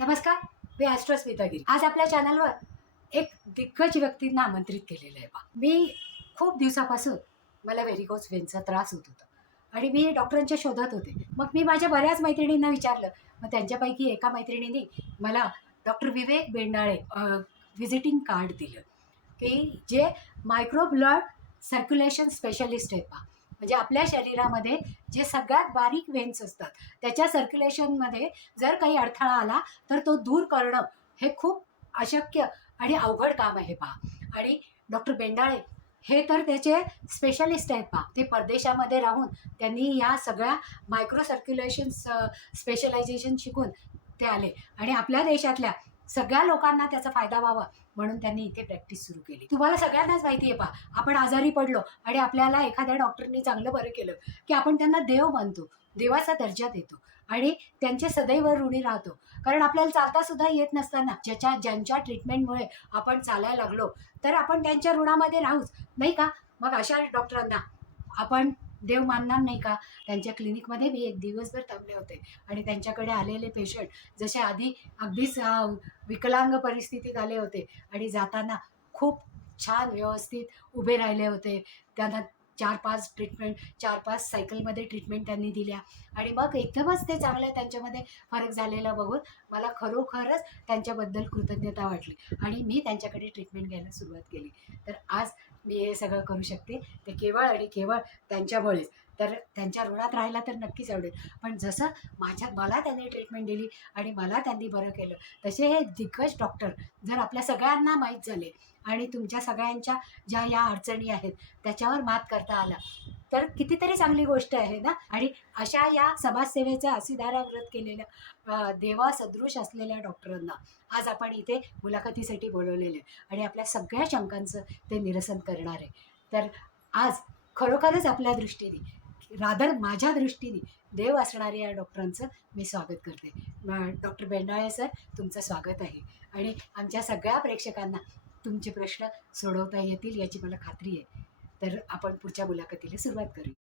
नमस्कार मी ॲस्ट्रोस्मिता गिरी आज आपल्या चॅनलवर एक दिग्गज व्यक्तींना आमंत्रित केलेलं आहे बा. मी खूप दिवसापासून मला व्हेरिकोज वेनचा त्रास होत होता. आणि मी डॉक्टरांच्या शोधात होते. मग मी माझ्या बऱ्याच मैत्रिणींना विचारलं. मग त्यांच्यापैकी एका मैत्रिणीने मला doctor Vivek Bendale visiting card दिलं. की जे मायक्रो ब्लड सर्क्युलेशन स्पेशलिस्ट आहेत बा. म्हणजे आपल्या शरीरामध्ये जे सगळ्यात बारीक वेन्स असतात त्याच्या सर्क्युलेशनमध्ये जर काही अडथळा आला तर तो दूर करणं हे खूप अशक्य आणि अवघड काम आहे पहा. आणि डॉक्टर बेंडाळे हे तर त्याचे स्पेशलिस्ट आहेत पहा. ते परदेशामध्ये राहून त्यांनी या सगळ्या मायक्रो सर्क्युलेशन स्पेशलायझेशन शिकून ते आले. आणि आपल्या देशातल्या सगळ्या लोकांना त्याचा फायदा व्हावा म्हणून त्यांनी इथे प्रॅक्टिस सुरू केली. तुम्हाला सगळ्यांनाच माहिती आहे पहा आपण आजारी पडलो आणि आपल्याला एखाद्या डॉक्टरनी चांगलं बरं केलं की आपण त्यांना देव मानतो देवाचा दर्जा देतो आणि त्यांचे सदैव ऋणी राहतो. कारण आपल्याला चालता सुद्धा येत नसताना ज्याच्या ज्यांच्या ट्रीटमेंटमुळे आपण चालायला लागलो तर आपण त्यांच्या ऋणामध्ये राहूच. नाही का? मग अशा डॉक्टरांना आपण देव मानणार नाही का? त्यांच्या क्लिनिकमध्ये मी एक दिवसभर थांबले होते. आणि त्यांच्याकडे आलेले पेशंट जसे आधी अगदीच विकलांग परिस्थितीत आले होते आणि जाताना खूप छान व्यवस्थित उभे राहिले होते. त्यांना चार पाच ट्रीटमेंट चार पाच सायकलमध्ये ट्रीटमेंट त्यांनी दिल्या. आणि मग एकदमच ते चांगलं त्यांच्यामध्ये फरक झालेला बघून मला खरोखरच त्यांच्याबद्दल कृतज्ञता वाटली आणि मी त्यांच्याकडे ट्रीटमेंट घ्यायला सुरुवात केली. तर आज मी हे सगळं करू शकते. ते केवळ आणि केवळ त्यांच्यामुळेच. तर त्यांच्या ऋणात राहायला तर नक्कीच आवडेल. पण जसं माझ्या मला त्यांनी ट्रीटमेंट दिली आणि मला त्यांनी बरं केलं तसे हे दिग्गज डॉक्टर जर आपल्या सगळ्यांना माहीत झाले आणि तुमच्या सगळ्यांच्या ज्या या अडचणी आहेत त्याच्यावर मात करता आला तर कितीतरी चांगली गोष्ट आहे ना? आणि अशा या समाजसेवेचा असिधारा व्रत केलेल्या देवा सदृश असलेल्या डॉक्टरांना आज आपण इथे मुलाखतीसाठी बोलवलेले आणि आपल्या सगळ्या शंकांचं ते निरसन करणार आहे. तर आज खरोखरच आपल्या दृष्टीने रादर माझ्या दृष्टीने देव असणाऱ्या या डॉक्टरांचं मी स्वागत करते. डॉक्टर बेंडाळे सर तुमचं स्वागत आहे. आणि आमच्या सगळ्या प्रेक्षकांना तुमचे प्रश्न सोडवता येतील याची मला खात्री आहे. तर आपण पुढच्या मुलाखतीला सुरुवात करू.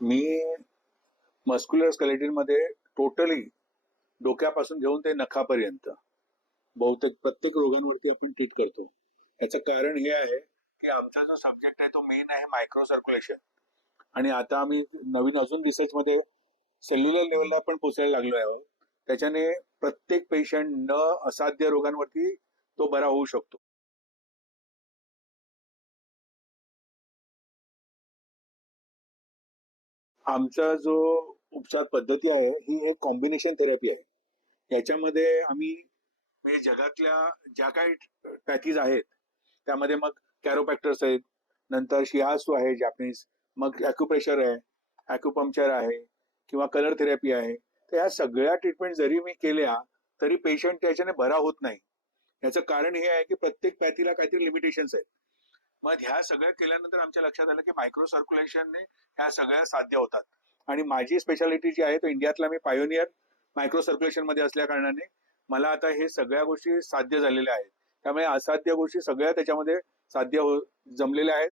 मी मस्क्युलर स्केलेटनमध्ये टोटली डोक्यापासून घेऊन ते नखापर्यंत बहुतेक प्रत्येक रोगांवरती आपण ट्रीट करतो. याचं कारण हे आहे की आमचा जो सब्जेक्ट आहे तो मेन आहे मायक्रो सर्क्युलेशन आणि आता आम्ही नवीन अजून रिसर्चमध्ये सेल्युलर लेवलला पण पोचायला लागलो आहे त्याच्याने प्रत्येक पेशंट न असाध्य रोगांवरती तो बरा होऊ शकतो. आमचा जो उपचार पद्धती आहे ही एक कॉम्बिनेशन थेरपी आहे. याच्यामध्ये आम्ही म्हणजे जगातल्या ज्या काही पॅथीज आहेत त्यामध्ये मग कॅरोपॅक्टर्स आहेत नंतर शियासू आहे जॅपनीज मग ॲक्युप्रेशर आहे ॲक्युपंक्चर आहे किंवा कलर थेरपी आहे. तर ह्या सगळ्या ट्रीटमेंट जरी मी केल्या तरी पेशंट त्याच्याने बरा होत नाही. याचं कारण हे आहे की प्रत्येक पॅथीला काहीतरी लिमिटेशन्स आहेत. मग ह्या सगळ्या केल्यानंतर आमच्या लक्षात आलं की मायक्रो सर्क्युलेशनने ह्या सगळ्या साध्य होतात. आणि माझी स्पेशालिटी जी आहे तो इंडियातला मी पायोनियर मायक्रो सर्क्युलेशनमध्ये असल्या कारणाने मला आता हे सगळ्या गोष्टी साध्य झालेल्या आहेत. त्यामुळे असाध्य गोष्टी सगळ्या त्याच्यामध्ये साध्य हो जमलेल्या आहेत.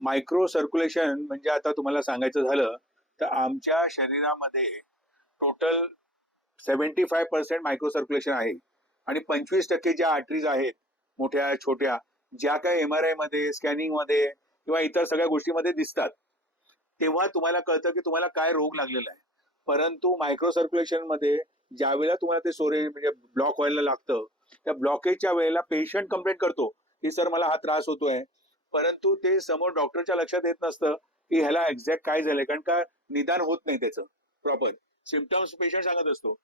मायक्रो सर्क्युलेशन म्हणजे आता तुम्हाला सांगायचं झालं तर आमच्या शरीरामध्ये total seventy five percent micro circulation आहे. आणि पंचवीस टक्के ज्या आर्टरीज आहेत मोठ्या छोट्या ज्या काही एम आर आयमध्ये स्कॅनिंगमध्ये किंवा इतर सगळ्या गोष्टीमध्ये दिसतात तेव्हा तुम्हाला कळतं की तुम्हाला काय रोग लागलेला आहे. परंतु मायक्रो सर्क्युलेशनमध्ये ज्या वेळेला तुम्हाला ते सोरे म्हणजे ब्लॉक व्हायला लागतं त्या ब्लॉकेजच्या वेळेला पेशंट कंप्लेंट करतो की सर मला हा त्रास होतोय. परंतु ते समोर डॉक्टरच्या लक्षात येत नसतं की ह्याला एक्झॅक्ट काय झालंय कारण का निदान होत नाही त्याचं प्रॉपर. सिमटम्स पेशंट सांगत असतो.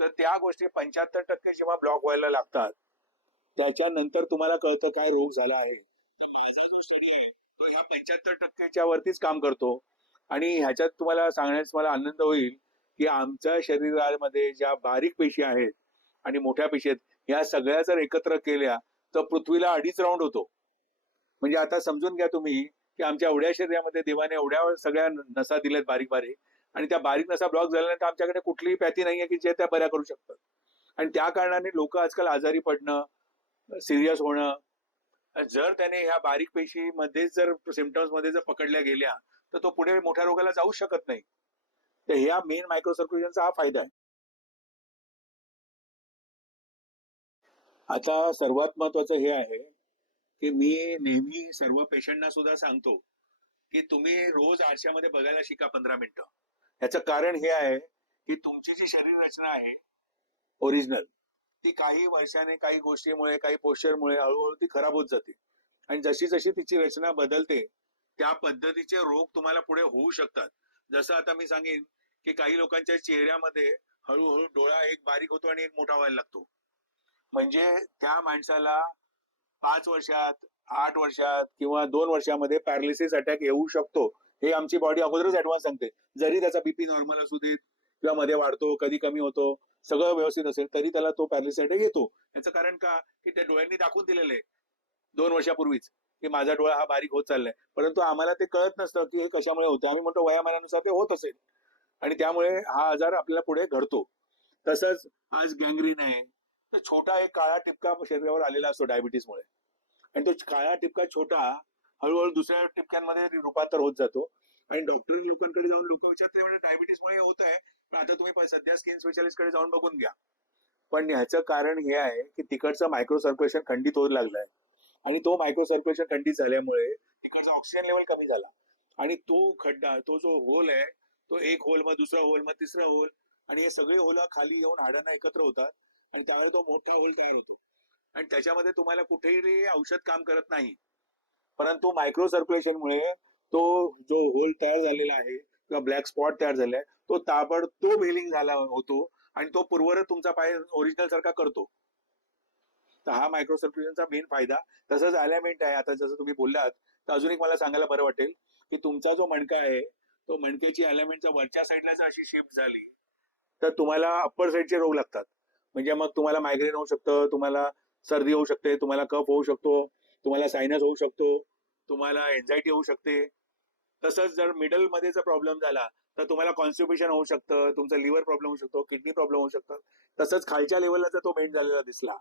तर त्या गोष्टी पंच्याहत्तर टक्के जेव्हा ब्लॉक व्हायला लागतात त्याच्यानंतर तुम्हाला कळतं काय रोग झाला आहे. तर माझा स्टडी आहे तो ह्या पंच्याहत्तर टक्केच्या वरतीच काम करतो. आणि ह्याच्यात तुम्हाला सांगण्यास मला आनंद होईल की आमच्या शरीरामध्ये ज्या बारीक पेशी आहेत आणि मोठ्या पेशी आहेत ह्या सगळ्या जर एकत्र केल्या तर पृथ्वीला अडीच राऊंड होतो. म्हणजे आता समजून घ्या तुम्ही की आमच्या एवढ्या शरीरामध्ये देवाने एवढ्या सगळ्या नसा दिल्यात बारीक बारीक. आणि त्या बारीक नसा ब्लॉक झाल्यानंतर आमच्याकडे कुठलीही पॅथी नाहीये की जे त्या बऱ्या करू शकतात. आणि त्या कारणाने लोक आजकाल आजारी पडणं सिरियस होणं जर त्याने ह्या बारीक पेशी मध्ये जर सिमटम्समध्ये जर पकडल्या गेल्या तर तो पुढे मोठ्या रोगाला जाऊ शकत नाही. तर ह्या मेन मायक्रोसर्क्युलेशनचा हा फायदा आहे. आता सर्वात महत्वाचं हे आहे की मी नेहमी सर्व पेशंटना सुद्धा सांगतो की तुम्ही रोज आरशामध्ये बघायला शिका पंधरा मिनिटं. याचं कारण हे आहे की तुमची जी शरीर रचना आहे ओरिजिनल ती काही वर्षाने काही गोष्टीमुळे काही पोश्चरमुळे हळूहळू ती खराब होत जाते. आणि जशी जशी तिची रचना बदलते त्या पद्धतीचे रोग तुम्हाला पुढे होऊ शकतात. जसं आता मी सांगेन की काही लोकांच्या चेहऱ्यामध्ये हळूहळू डोळा एक बारीक होतो आणि एक मोठा व्हायला लागतो. म्हणजे त्या माणसाला पाच वर्षात आठ वर्षात किंवा दोन वर्षामध्ये पॅरालिसिस अटॅक येऊ शकतो. हे आमची बॉडी अगोदरच ऍडव्हान्स सांगते. जरी त्याचा बीपी नॉर्मल असू देत किंवा मध्ये वाढतो कधी कमी होतो सगळं व्यवस्थित असेल तरी त्याला तो पॅरालिसिस येतो. याचं कारण का? की त्या डोळ्यांनी दाखवून दिलेलं आहे. दोन वर्षापूर्वीच की माझा डोळा हा बारीक होत चाललाय. परंतु आम्हाला ते कळत नसतं की हे कशामुळे होते आम्ही म्हणतो वयामानानुसार ते होत असेल. आणि त्यामुळे हा आजार आपल्याला पुढे घडतो. तसंच आज गँग्रीन आहे. तर छोटा एक काळा टिपका शरीरावर आलेला असतो डायबिटीसमुळे आणि तो काळा टिपका छोटा हळूहळू दुसऱ्या टिपक्यांमध्ये रूपांतर होत जातो. आणि डॉक्टर लोकांकडे जाऊन लोक विचारते म्हणजे डायबिटीसमुळे होत आहे पण आता तुम्ही सध्या स्किन स्पेशालिस्टकडे जाऊन बघून घ्या. पण ह्याचं कारण हे आहे की तिकडचं मायक्रो सर्क्युलेशन खंडित होत लागलाय. आणि तो मायक्रो सर्क्युलेशन खंडित झाल्यामुळे तिकडचा ऑक्सिजन लेवल कमी झाला. आणि तो खड्डा तो जो होल आहे तो एक होल मग दुसरा होल मग तिसरा होल आणि हे सगळे होल खाली येऊन हाडांना एकत्र होतात. आणि त्यामुळे तो मोठा होल तयार होतो. आणि त्याच्यामध्ये तुम्हाला कुठेही औषध काम करत नाही. परंतु मायक्रो सर्क्युलेशनमुळे तो जो होल तयार झालेला आहे किंवा ब्लॅक स्पॉट तयार झालाय तो ताबडतोब हिलिंग झाला होतो आणि तो पूर्वरत तुमचा पाय ओरिजिनल सारखा करतो. तर हा मायक्रो सर्क्युलेशनचा मेन फायदा. तसंच अलायमेंट आहे. आता जसं तुम्ही बोललात तर अजून एक मला सांगायला बरं वाटेल की तुमचा जो मणका आहे तो मणक्याची अलायमेंटच्या वरच्या साईडला जर अशी शिफ्ट झाली तर तुम्हाला अप्पर साईडचे रोग लागतात. म्हणजे मग तुम्हाला मायग्रेन होऊ शकतं तुम्हाला सर्दी होऊ शकते तुम्हाला कफ होऊ शकतो तुम्हाला सायनस होऊ शकतो तुम्हाला एन्झायटी होऊ शकते. तसंच जर मिडलमध्ये जर प्रॉब्लेम झाला तर तुम्हाला कॉन्स्टिपेशन होऊ शकतं तुमचा लिव्हर प्रॉब्लेम होऊ शकतो किडनी प्रॉब्लेम होऊ शकतात तसंच खालच्या लेवलला जर तो मेन झालेला दिसला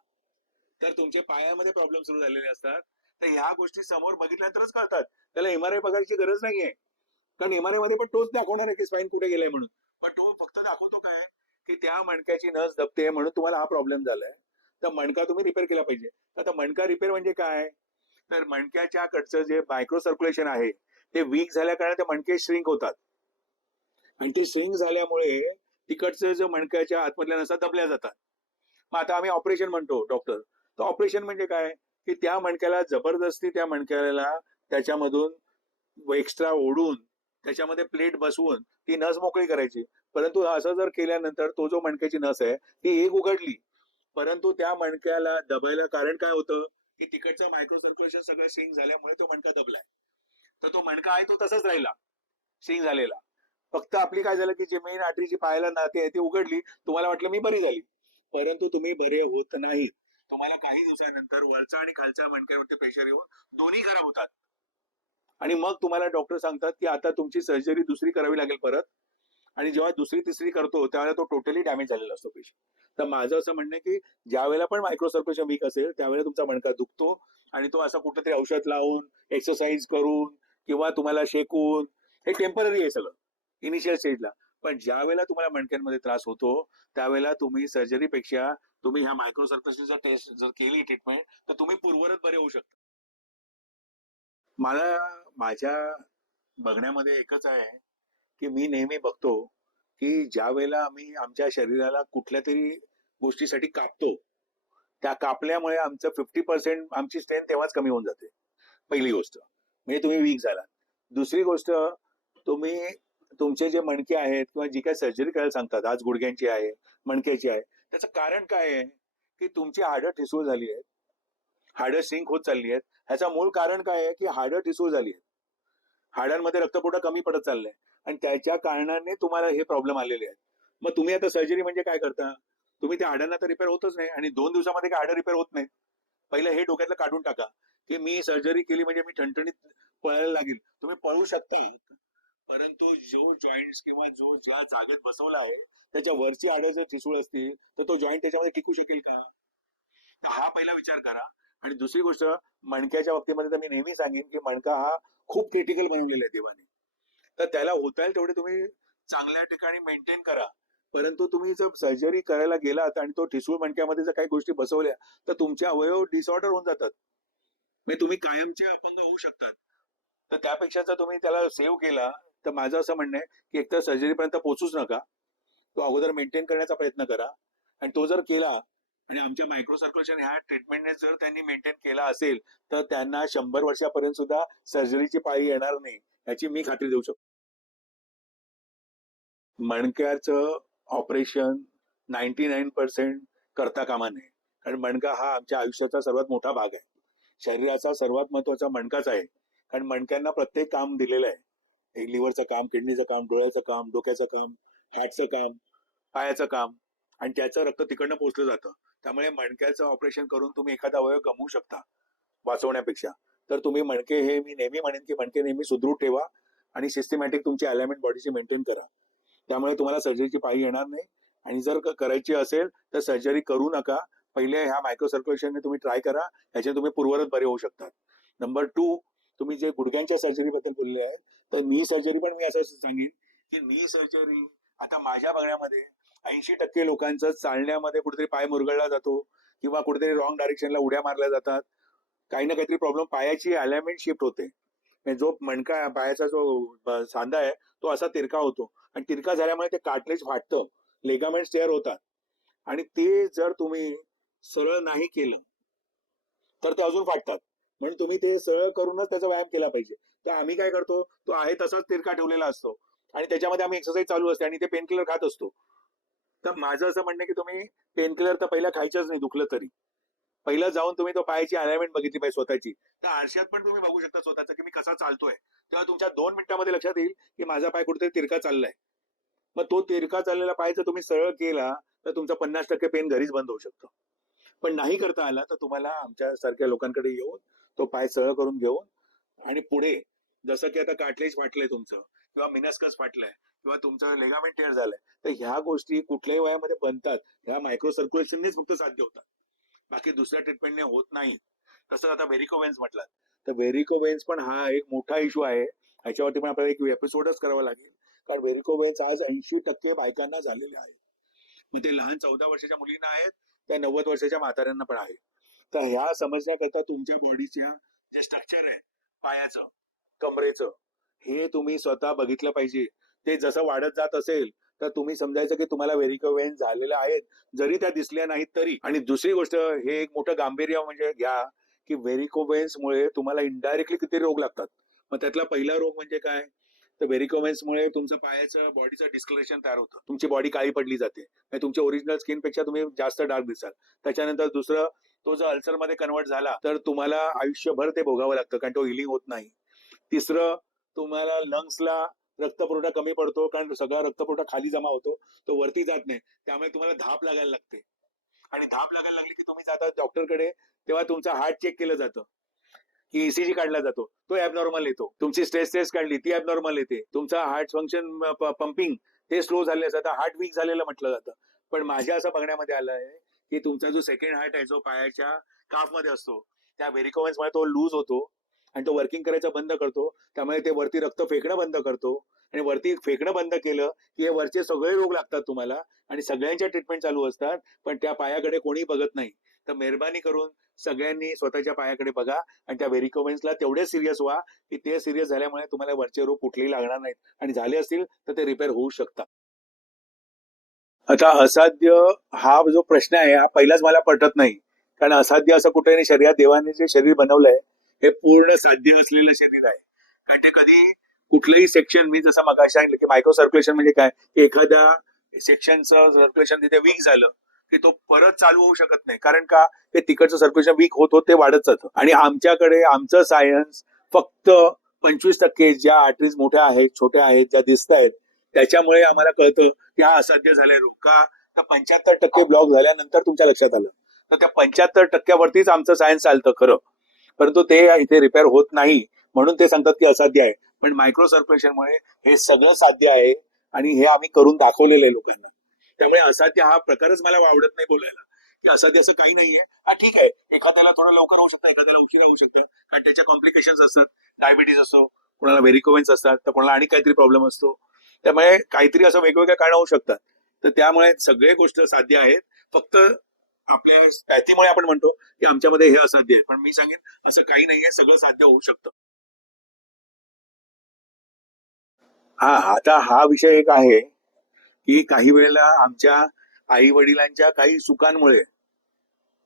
तर तुमच्या पायामध्ये प्रॉब्लेम सुरू झालेले असतात. तर ह्या गोष्टी समोर बघितल्यानंतरच कळतात. त्याला एमआरआय बघायची गरज नाहीये. कारण एमआरआयमध्ये पण तोच दाखवणार आहे की स्पाईन कुठे गेलाय म्हणून. पण तो फक्त दाखवतो काय? की त्या मणक्याची नस दबते म्हणून तुम्हाला हा प्रॉब्लेम झालाय. तर मणका तुम्ही रिपेअर केला पाहिजे. आता मणका रिपेअर म्हणजे काय? तर मणक्याच्या कडचं जे मायक्रो सर्क्युलेशन आहे ते वीक झाल्या कारण ते मणके श्रिंक होतात. आणि ते श्रिंक झाल्यामुळे तिकडचं जे मणक्याच्या आतमधल्या नसा दबल्या जातात. मग आता आम्ही ऑपरेशन म्हणतो डॉक्टर तर ऑपरेशन म्हणजे काय? की त्या मणक्याला जबरदस्ती त्या मणक्याला त्याच्यामधून एक्स्ट्रा ओढून त्याच्यामध्ये प्लेट बसवून ती नस मोकळी करायची. परंतु असं जर केल्यानंतर तो जो मणक्याची नस आहे ती एक उघडली. परंतु त्या मणक्याला दबायला कारण काय होतं? की तिकडचं मायक्रो सर्क्युलेशन सगळं सिंग झाल्यामुळे तो मणका दबलाय. तर तो मणका आहे तो तसाच राहिला. सिंग झालेला. फक्त आपली काय झालं की जे मेन जी पाहायला नाते आहे ती उघडली. तुम्हाला वाटलं मी बरी झाली. परंतु तुम्ही बरे होत नाही. तुम्हाला काही दिवसानंतर वरचा आणि खालच्या मणक्यावरती प्रेशर येऊन दोन्ही खराब होतात. आणि मग तुम्हाला डॉक्टर सांगतात की आता तुमची सर्जरी दुसरी करावी लागेल परत. आणि जेव्हा दुसरी तिसरी करतो त्यावेळेला तो टोटली डॅमेज झालेला असतो पेशंट तर माझं असं म्हणणं की ज्या वेळेला पण मायक्रो सर्क्युलेशन वीक असेल त्यावेळेला तुमचा मणका दुखतो आणि तो असं कुठेतरी औषध लावून एक्सरसाइज करून किंवा तुम्हाला शेकून हे टेंपररी आहे सगळं इनिशियल स्टेजला पण ज्या वेळेला तुम्हाला मणक्यांमध्ये त्रास होतो त्यावेळेला तुम्ही सर्जरीपेक्षा तुम्ही ह्या मायक्रो सर्क्युलेशनचा टेस्ट जर केली ट्रीटमेंट तर तुम्ही पूर्वरच बरे होऊ शकता. मला माझ्या बघण्यामध्ये एकच आहे की मी नेहमी बघतो की ज्या वेळेला आम्ही आमच्या शरीराला कुठल्या तरी गोष्टीसाठी कापतो त्या कापल्यामुळे आमचं फिफ्टी पर्सेंट आमची स्ट्रेंथ तेव्हाच कमी होऊन जाते. पहिली गोष्ट. म्हणजे तुम्ही वीक झाला दुसरी गोष्ट तुम्ही तुमचे जे मणके आहेत किंवा जी काय सर्जरी करायला सांगतात आज गुडघ्यांची आहे मणक्याची आहे त्याचं कारण काय आहे? की तुमची हाडं ठिसूळ झाली आहेत. हाडं सिंक होत चालली आहेत. ह्याचं मूळ कारण काय आहे? की हाडं ठिसूळ झाली आहेत. हाडांमध्ये रक्तपुरवठा कमी पडत चाललाय. आणि त्याच्या कारणाने तुम्हाला हे प्रॉब्लेम आलेले आहेत. मग तुम्ही आता सर्जरी म्हणजे काय करता? तुम्ही त्या हाडांना तर रिपेअर होतच नाही आणि दोन दिवसामध्ये काय हाडं रिपेअर होत नाही पहिलं हे डोक्यातलं काढून टाका की मी सर्जरी केली म्हणजे मी ठणठणीत पळायला लागेल. तुम्ही पळू शकता परंतु जो जॉईंट किंवा जो ज्या जागेत बसवला आहे त्याच्या वरची आडं जर ठिसूळ असतील तर तो जॉईंट त्याच्यामध्ये टिकू शकेल का? हा पहिला विचार करा. आणि दुसरी गोष्ट मणक्याच्या बाबतीमध्ये तर मी नेहमी सांगेन की मणका हा खूप क्रिटिकल बनवलेला आहे देवाने. तर त्याला होता येईल तेवढे तुम्ही चांगल्या ठिकाणी मेंटेन करा. परंतु तुम्ही जर सर्जरी करायला गेलात आणि तो ठिसूळ मणक्यामध्ये जर काही गोष्टी बसवल्या तर तुमचे अवयव डिसऑर्डर होऊन जातात. म्हणजे तुम्ही कायमचे अपंग होऊ शकतात. तर त्यापेक्षा जर तुम्ही त्याला सेव्ह केला तर माझं असं म्हणणं आहे की एकतर सर्जरीपर्यंत पोहोचूच नका. तो अगोदर मेंटेन करण्याचा प्रयत्न करा. आणि तो जर केला आणि आमच्या मायक्रो सर्क्युलेशन ह्या ट्रीटमेंटने जर त्यांनी मेंटेन केला असेल तर त्यांना शंभर वर्षापर्यंत सुद्धा सर्जरीची पाळी येणार नाही. याची मी खात्री देऊ शकतो. मणक्याचं ऑपरेशन नाईन्टी नाईन पर्सेंट करता कामा नये. कारण मणका हा आमच्या आयुष्याचा सर्वात मोठा भाग आहे. शरीराचा सर्वात महत्त्वाचा मणकाच आहे. कारण मणक्यांना प्रत्येक काम दिलेलं आहे. लिव्हरचं काम किडनीचं काम डोळ्याचं काम डोक्याचं काम हॅटचं काम पायाचं काम आणि त्याचं रक्त तिकडनं पोचलं जातं. त्यामुळे मणक्याचं ऑपरेशन करून तुम्ही एखादा अवयव गमवू शकता. वाचवण्यापेक्षा. तर तुम्ही मणके हे मी नेहमी म्हणेन की मणके नेहमी सुदृढ ठेवा आणि सिस्टमॅटिक तुमची अलाइनमेंट बॉडीची मेंटेन करा. त्यामुळे तुम्हाला सर्जरीची पाळी येणार नाही. आणि जर करायची असेल तर सर्जरी करू नका. पहिले ह्या मायक्रो सर्क्युलेशनने तुम्ही ट्राय करा. ह्याचे तुम्ही पूर्वरत बरे होऊ शकतात. नंबर टू तुम्ही जे गुडघ्यांच्या सर्जरी बद्दल बोलले आहे तर नी सर्जरी पण मी असं सांगेन की नी सर्जरी आता माझ्या बघण्यामध्ये ऐंशी टक्के लोकांचं चालण्यामध्ये कुठेतरी पाय मुरगळला जातो किंवा कुठेतरी रॉंग डायरेक्शनला उड्या मारल्या जातात. काही ना काहीतरी प्रॉब्लेम पायाची अलाइनमेंट शिफ्ट होते. म्हणजे जो मणका पायाचा जो सांधा आहे तो असा तिरका होतो. आणि तिरका झाल्यामुळे ते कार्टलेज फाटतं. लेगामेंट तयार होतात. आणि ते जर तुम्ही सरळ नाही केलं तर ते अजून फाटतात. म्हणून तुम्ही ते सरळ करूनच त्याचा व्यायाम केला पाहिजे. तर आम्ही काय करतो तो आहे तसाच तिरका ठेवलेला असतो. आणि त्याच्यामध्ये आम्ही एक्सरसाइज चालू असते आणि ते पेन किलर खात असतो. तर माझं असं म्हणणं की तुम्ही पेन किलर तर पहिला खायचंच नाही दुखलं तरी. पहिलं जाऊन तुम्ही तो पायाची अलाइनमेंट बघितली पाहिजे स्वतःची. तर आरशात पण तुम्ही बघू शकता स्वतःचा की मी कसा चालतोय. तेव्हा तुमच्या दोन मिनिटांमध्ये लक्षात येईल की माझा पाय कुठेतरी तिरका चाललाय. मग तो तिरका चाललेला पाय जर तुम्ही सरळ केला तर तुमचा पन्नास टक्के पेन घरीच बंद होऊ शकतो. पण नाही करता आला तर तुम्हाला आमच्या सारख्या लोकांकडे येऊन तो पाय सरळ करून घेऊन आणि पुढे जसं की आता काटलेज फाटलंय तुमचं किंवा मिनस्कस फाटलंय किंवा तुमचं लेगामेंट टेअर झालंय तर ह्या गोष्टी कुठल्याही वयामध्ये बनतात. ह्या मायक्रो सर्क्युलेशननेच फक्त साध्य होतात. बाकी दुसऱ्या ट्रीटमेंटने होत नाही तसंच आता व्हेरिकोवेन्स म्हटलात. तर व्हेरिकोवेन्स पण हा एक मोठा इश्यू आहे. ह्याच्यावरती पण आपल्याला एक एपिसोडच करावा लागेल. कारण व्हेरिकोवेन्स आज ऐंशी टक्के बायकांना झालेले आहे मग ते लहान चौदा वर्षाच्या मुलींना आहेत त्या नव्वद वर्षाच्या म्हाताऱ्यांना पण आहे तर ह्या समजण्याकरता तुमच्या बॉडीच्या जे स्ट्रक्चर आहे पायाचं कमरेचं हे तुम्ही स्वतः बघितलं पाहिजे. ते जसं वाढत जात असेल तर तुम्ही समजायचं की तुम्हाला व्हेरिकोवेन्स झालेल्या आहेत. जरी त्या दिसल्या नाहीत तरी. आणि दुसरी गोष्ट हे एक मोठं गांभीर्य म्हणजे घ्या की व्हेरिकोवेन्स मुळे तुम्हाला इनडायरेक्टली किती रोग लागतात. मग त्यातला पहिला रोग म्हणजे काय? तर व्हेरिकोवेन्स मुळे तुमचं पायाचं बॉडीचं डिस्कलेशन तयार होतं. तुमची बॉडी काळी पडली जाते. म्हणजे तुमच्या ओरिजिनल स्किनपेक्षा तुम्ही जास्त डार्क दिसाल. त्याच्यानंतर दुसरं तो जर अल्सरमध्ये कन्वर्ट झाला तर तुम्हाला आयुष्यभर ते भोगावं लागतं कारण तो हिलिंग होत नाही. तिसरं तुम्हाला लंग्सला रक्तपुरवठा कमी पडतो कारण सगळा रक्तपुरवठा खाली जमा होतो तो वरती जात नाही. त्यामुळे तुम्हाला धाप लागायला लागते. आणि धाप लागायला लागली की तुम्ही जाता डॉक्टरकडे तेव्हा तुमचा हार्ट चेक केलं जातं. की ईसीजी काढला जातो. तो ऍबनॉर्मल येतो. तुमची स्ट्रेस टेस्ट काढली ती ऍबनॉर्मल येते. तुमचा हार्ट फंक्शन पंपिंग ते स्लो झाले जातं हार्ट वीक झालेलं म्हटलं जातं. पण माझ्या असं बघण्यामध्ये आलं आहे की तुमचा जो सेकंड हार्ट आहे जो पायाच्या काफमध्ये असतो त्या व्हेरिकोवेन्समध्ये तो लूज होतो. आणि तो वर्किंग करायचं बंद करतो. त्यामुळे ते वरती रक्त फेकणं बंद करतो. आणि वरती फेकणं बंद केलं की हे वरचे सगळे रोग लागतात तुम्हाला आणि सगळ्यांच्या ट्रीटमेंट चालू असतात पण त्या पायाकडे कोणी बघत नाही. तर मेहरबानी करून सगळ्यांनी स्वतःच्या पायाकडे बघा आणि त्या व्हेरिकोमेन्सला तेवढे सिरियस व्हा की ते सिरियस झाल्यामुळे तुम्हाला वरचे रोग कुठलेही लागणार नाहीत. आणि झाले असतील तर ते रिपेअर होऊ शकतात. आता असाध्य हा जो प्रश्न आहे हा पहिलाच मला पटत नाही. कारण असाध्य असं कुठे नाही. शरीरात देवाने जे शरीर बनवलंय हे पूर्ण साध्य असलेलं शरीर आहे. कारण ते कधी कुठलंही सेक्शन मी जसं मग सांगितलं की मायक्रो सर्क्युलेशन म्हणजे काय? एखाद्या सेक्शनचं सर्क्युलेशन तिथे वीक झालं की तो परत चालू होऊ शकत नाही. कारण का? ते तिकडचं सर्क्युलेशन वीक होत होत ते वाढत जातं. आणि आमच्याकडे आमचं सायन्स फक्त पंचवीस टक्के ज्या आर्टरीज मोठ्या आहेत छोट्या आहेत ज्या दिसत आहेत त्याच्यामुळे आम्हाला कळतं की हा असाध्य झालाय रोग. का? तर पंच्याहत्तर टक्के ब्लॉक झाल्यानंतर तुमच्या लक्षात आलं. तर त्या पंच्याहत्तर टक्क्यावरतीच आमचं सायन्स चालतं खरं. परंतु ते इथे रिपेअर होत नाही म्हणून ते सांगतात की असाध्य आहे. पण मायक्रो सर्क्युलेशनमुळे हे सगळं साध्य आहे आणि हे आम्ही करून दाखवलेलं आहे लोकांना. त्यामुळे असाध्य हा प्रकारच मला आवडत नाही बोलायला. की असाध्य असं काही नाहीये. हा ठीक आहे. एखाद्याला थोडं लवकर होऊ शकतं एखाद्याला उशिरा होऊ शकतं. कारण त्याच्या कॉम्प्लिकेशन असतात. डायबिटीज असतो. कोणाला व्हेरिकोवेन्स असतात. तर कोणाला आणि काहीतरी प्रॉब्लेम असतो. त्यामुळे काहीतरी असं वेगवेगळ्या कारण होऊ शकतात. तर त्यामुळे सगळे गोष्ट साध्य आहेत. फक्त आपल्या पॅथीमुळे आपण म्हणतो की आमच्यामध्ये हे असाध्य आहे. पण मी सांगेन असं काही नाहीये. सगळं साध्य होऊ शकतं. हा आता हा विषय एक आहे की काही वेळेला आमच्या आई वडिलांच्या काही चुकांमुळे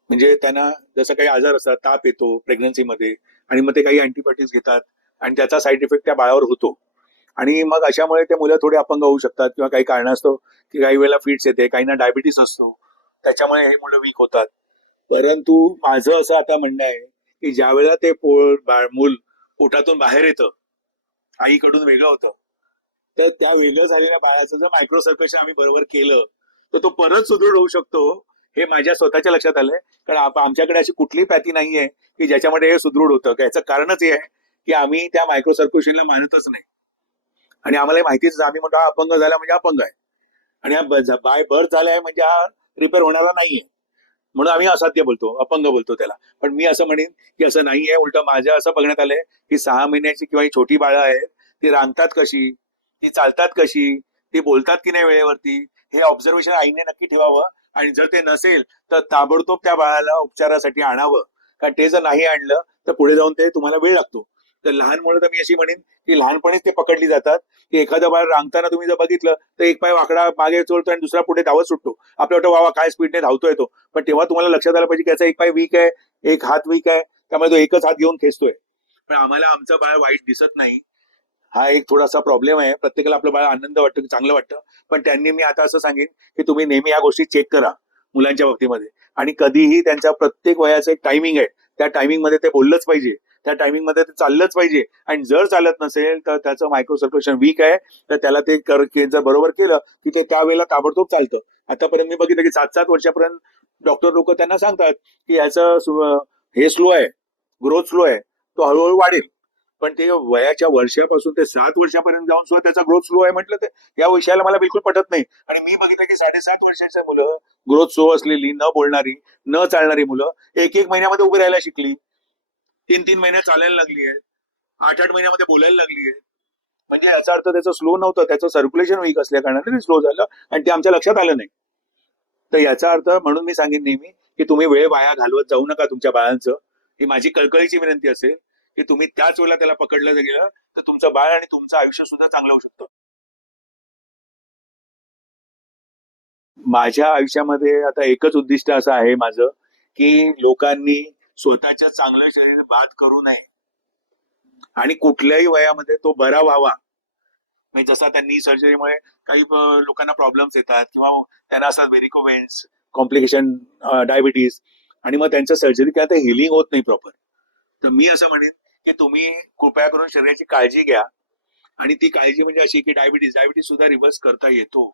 म्हणजे त्यांना जसं काही आजार असतात ताप येतो प्रेग्नन्सीमध्ये आणि मग ते काही अँटीबायोटिक्स घेतात आणि त्याचा साईड इफेक्ट त्या बाळावर होतो. आणि मग अशामुळे ते मुलं थोडे अपंग होऊ शकतात किंवा काही कारणास्तव की काही वेळेला फिट्स येते काहींना डायबिटीस असतो त्याच्यामुळे हे मुलं वीक होतात. परंतु माझं असं आता म्हणणं आहे की ज्या वेळेला ते पोळ बाळ मूल पोटातून बाहेर येतं आईकडून वेगळं होतं तर त्या वेगळं झालेल्या बाळाचं जर मायक्रो सर्क्युलेशन आम्ही बरोबर केलं तर तो परत सुदृढ होऊ शकतो. हे माझ्या स्वतःच्या लक्षात आलंय. कारण आमच्याकडे अशी कुठली पॅथी नाहीये की ज्याच्यामध्ये हे सुदृढ होतं. याचं कारणच हे आहे की आम्ही त्या मायक्रो सर्क्युलेशनला मानतच नाही. आणि आम्हाला माहितीच आम्ही म्हणतो हा अपंग झाला म्हणजे अपंग आहे. आणि हा बाय बर्थ झालाय म्हणजे हा रिपेअर होणारा नाहीये. म्हणून आम्ही असाध्य बोलतो अपंग बोलतो त्याला. पण मी असं म्हणेन की असं नाहीये उलट माझ्या असं बघण्यात आलंय की सहा महिन्याची किंवा ही छोटी बाळं आहेत ती रांगतात कशी ती चालतात कशी ती बोलतात की नाही वेळेवरती हे ऑब्झर्वेशन आईने नक्की ठेवावं. आणि जर ते नसेल तर ताबडतोब त्या बाळाला उपचारासाठी आणावं. कारण ते जर नाही आणलं तर पुढे जाऊन ते तुम्हाला वेळ लागतो. तर लहान मुलं तर मी अशी म्हणेन की लहानपणीच ते पकडली जातात की एखादं बाळ रांगताना तुम्ही जर बघितलं तर एक पाय वाकडा मागे चोळतो आणि दुसरा पुढे धावत सुटतो. आपल्या वाटतं वावा काय स्पीडने धावतोय तो. पण तेव्हा तुम्हाला लक्षात आलं पाहिजे की याचा एक पाय वीक आहे एक हात वीक आहे त्यामुळे तो एकच हात घेऊन खेचतोय. पण आम्हाला आमचं बाळ वाईट दिसत नाही. हा एक थोडासा प्रॉब्लेम आहे. प्रत्येकाला आपलं बाळ आनंद वाटतं की चांगलं वाटतं. पण त्यांनी मी आता असं सांगेन की तुम्ही नेहमी या गोष्टी चेक करा मुलांच्या बाबतीमध्ये. आणि कधीही त्यांच्या प्रत्येक वयाचं एक टायमिंग आहे. त्या टायमिंगमध्ये ते बोललंच पाहिजे. त्या टायमिंगमध्ये ते चाललंच पाहिजे. आणि जर चालत नसेल तर त्याचं मायक्रो सर्क्युलेशन वीक आहे तर त्याला ते कर जर बरोबर केलं की ते त्यावेळेला ताबडतोब चालतं. आतापर्यंत मी बघितलं की सात सात वर्षापर्यंत डॉक्टर लोक त्यांना सांगतात की याचं हे स्लो आहे ग्रोथ स्लो आहे तो हळूहळू वाढेल. पण ते वयाच्या वर्षापासून ते सात वर्षापर्यंत जाऊन सुद्धा त्याचा ग्रोथ स्लो आहे म्हटलं ते या विषयाला मला बिलकुल पटत नाही. आणि मी बघितलं की साडेसात वर्षाच्या मुलं ग्रोथ स्लो असलेली न बोलणारी न चालणारी मुलं एक एक महिन्यामध्ये उभी राहायला शिकली. तीन तीन महिने चालायला लागली आहेत आठ आठ महिन्यामध्ये बोलायला लागली आहे म्हणजे याचा अर्थ त्याचं स्लो नव्हतं त्याचं सर्क्युलेशन वीक असल्या कारणाने ते स्लो झालं आणि ते आमच्या लक्षात आलं नाही. तर याचा अर्थ म्हणून मी सांगेन नेहमी की तुम्ही वेळ वाया घालवत जाऊ नका तुमच्या बाळांचं. ही माझी कळकळीची विनंती असेल की तुम्ही त्याच वेळेला त्याला पकडलं गेलं तर तुमचं बाळ आणि तुमचं आयुष्य सुद्धा चांगलं होऊ शकतं. माझ्या आयुष्यामध्ये आता एकच उद्दिष्ट असं आहे माझं की लोकांनी स्वतःच्या चांगलं शरीर बाद करू नये. आणि कुठल्याही वयामध्ये तो बरा व्हावा. म्हणजे जसा त्या नी सर्जरीमुळे काही लोकांना प्रॉब्लेम्स येतात किंवा त्यांना असतात व्हेरिकोवेन्स कॉम्प्लिकेशन डायबिटीज आणि मग त्यांच्या सर्जरी काय तर हिलिंग होत नाही प्रॉपर तर मी असं म्हणेन की तुम्ही कृपया करून शरीराची काळजी घ्या. आणि ती काळजी म्हणजे अशी की डायबिटीज डायबिटीज सुद्धा रिव्हर्स करता येतो.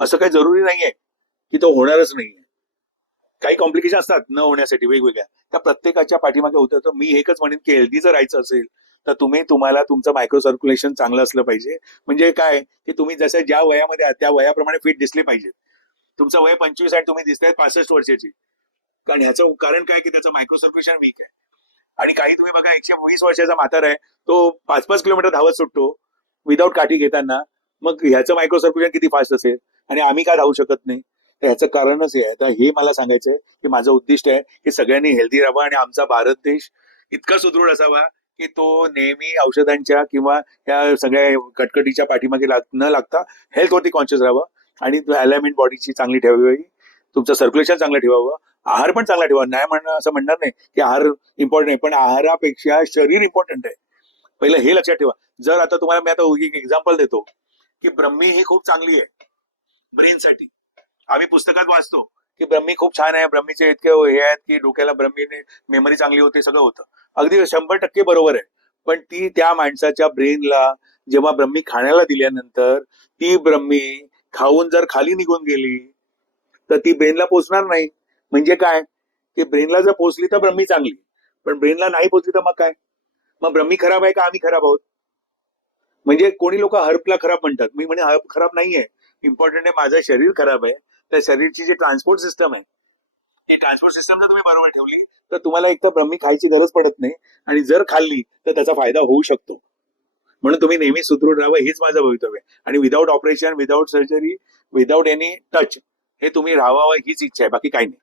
असं काही जरुरी नाहीये की तो होणारच नाहीये. काही कॉम्प्लिकेशन असतात न होण्यासाठी वेगवेगळ्या. त्या प्रत्येकाच्या पाठीमागे होतं. तर मी एकच म्हणेन की हेल्दी जर राहायचं असेल तर तुम्ही तुम्हाला तुमचं मायक्रो सर्क्युलेशन चांगलं असलं पाहिजे. म्हणजे काय? की तुम्ही जसं ज्या वयामध्ये आहात त्या वयाप्रमाणे फिट दिसले पाहिजे तुमचं वय पंचवीस आहे तुम्ही दिसतायत पासष्ट वर्षाची. कारण ह्याचं कारण काय की त्याचं मायक्रो सर्क्युलेशन वीक आहे. आणि काही तुम्ही बघा एकशे वीस वर्षाचा म्हातार आहे तो पाच पाच किलोमीटर धावत सुटतो विदाऊट काठी घेताना. मग ह्याचं मायक्रो सर्क्युलेशन किती फास्ट असेल? आणि आम्ही का धावू शकत नाही? तर ह्याचं कारणच हे आहे. तर हे मला सांगायचं आहे की माझं उद्दिष्ट आहे की सगळ्यांनी हेल्दी राहावं आणि आमचा भारत देश इतका सुदृढ असावा की तो नेहमी औषधांच्या किंवा या सगळ्या कटकटीच्या पाठीमागे लाग न लागता हेल्थवरती कॉन्शियस राहावं आणि अलायमेंट बॉडीची चांगली ठेवावी. तुमचं सर्क्युलेशन चांगलं ठेवावं. आहार पण चांगला ठेवा. नाही म्हणणं असं म्हणणार नाही की आहार इम्पॉर्टंट आहे पण आहारापेक्षा शरीर इम्पॉर्टंट आहे. पहिलं हे लक्षात ठेवा. जर आता तुम्हाला मी आता एक एक्झाम्पल देतो की ब्रह्मी ही खूप चांगली आहे. ब्रेनसाठी आम्ही पुस्तकात वाचतो की ब्रह्मी खूप छान आहे ब्रह्मीचे इतके हे आहेत की डोक्याला ब्रह्मीने मेमरी चांगली होते सगळं होतं. अगदी शंभर टक्के बरोबर आहे. पण ती त्या माणसाच्या ब्रेनला जेव्हा ब्रह्मी खाण्याला दिल्यानंतर ती ब्रह्मी खाऊन जर खाली निघून गेली तर ती ब्रेनला पोचणार नाही. म्हणजे काय? की ब्रेनला जर पोचली तर ब्रह्मी चांगली. पण ब्रेनला नाही पोचली तर मग काय? मग ब्रह्मी खराब आहे का आम्ही खराब आहोत? म्हणजे कोणी लोक हर्पला खराब म्हणतात. मी म्हणे हर्प खराब नाहीये. इम्पॉर्टंट आहे माझं शरीर खराब आहे. त्या शरीरची जी ट्रान्सपोर्ट सिस्टम आहे ही ट्रान्सपोर्ट सिस्टम जर तुम्ही बरोबर ठेवली तर तुम्हाला एक तर ब्रह्मी खायची गरज पडत नाही आणि जर खाल्ली तर त्याचा फायदा होऊ शकतो. म्हणून तुम्ही नेहमी सुदृढ राहावं हेच माझं भवितव्य आहे. आणि without operation without surgery without any touch हे तुम्ही राहावं हीच इच्छा आहे बाकी काही नाही.